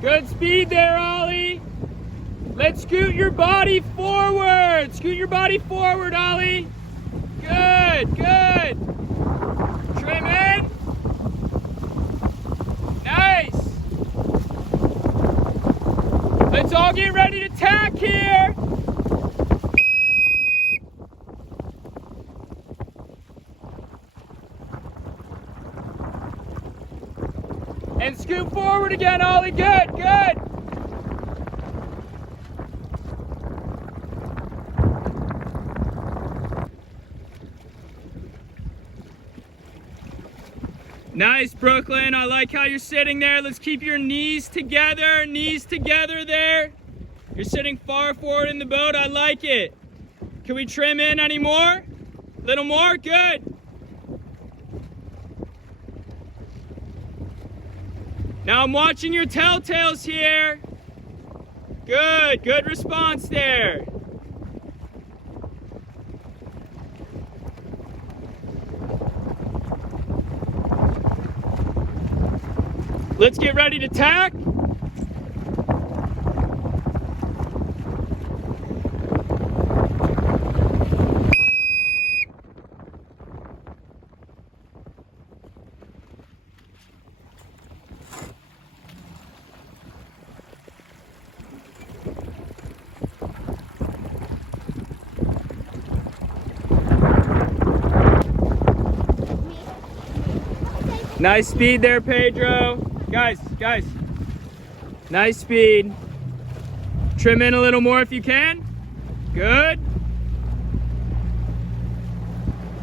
Good speed there, Ollie. Let's scoot your body forward. Scoot your body forward, Ollie. Good, good. Trim in. Nice. Let's all get ready to tack here. And scoot forward again, Ollie. Good, good. Nice, Brooklyn. I like how you're sitting there. Let's keep your knees together there. You're sitting far forward in the boat. I like it. Can we trim in any more? A little more? Good. Now I'm watching your telltales here. Good, good response there. Let's get ready to tack. Nice speed there, Pedro. Guys. Nice speed. Trim in a little more if you can. Good.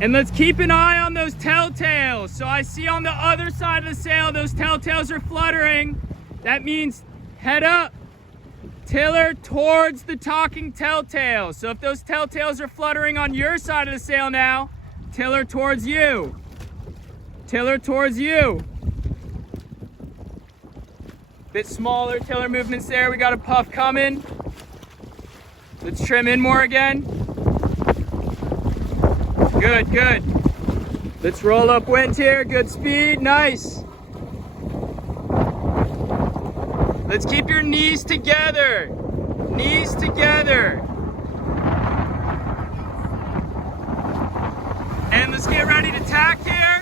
And let's keep an eye on those telltales. So I see on the other side of the sail, those telltales are fluttering. That means head up. Tiller towards the talking telltales. So if those telltales are fluttering on your side of the sail now, tiller towards you. Tiller towards you. Bit smaller tiller movements there. We got a puff coming. Let's trim in more again. Good, good. Let's roll up wind here. Good speed, nice. Let's keep your knees together. Knees together. And let's get ready to tack here.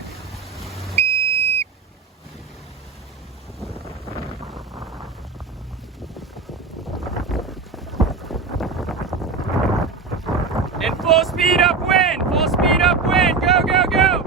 And full speed upwind, go, go, go.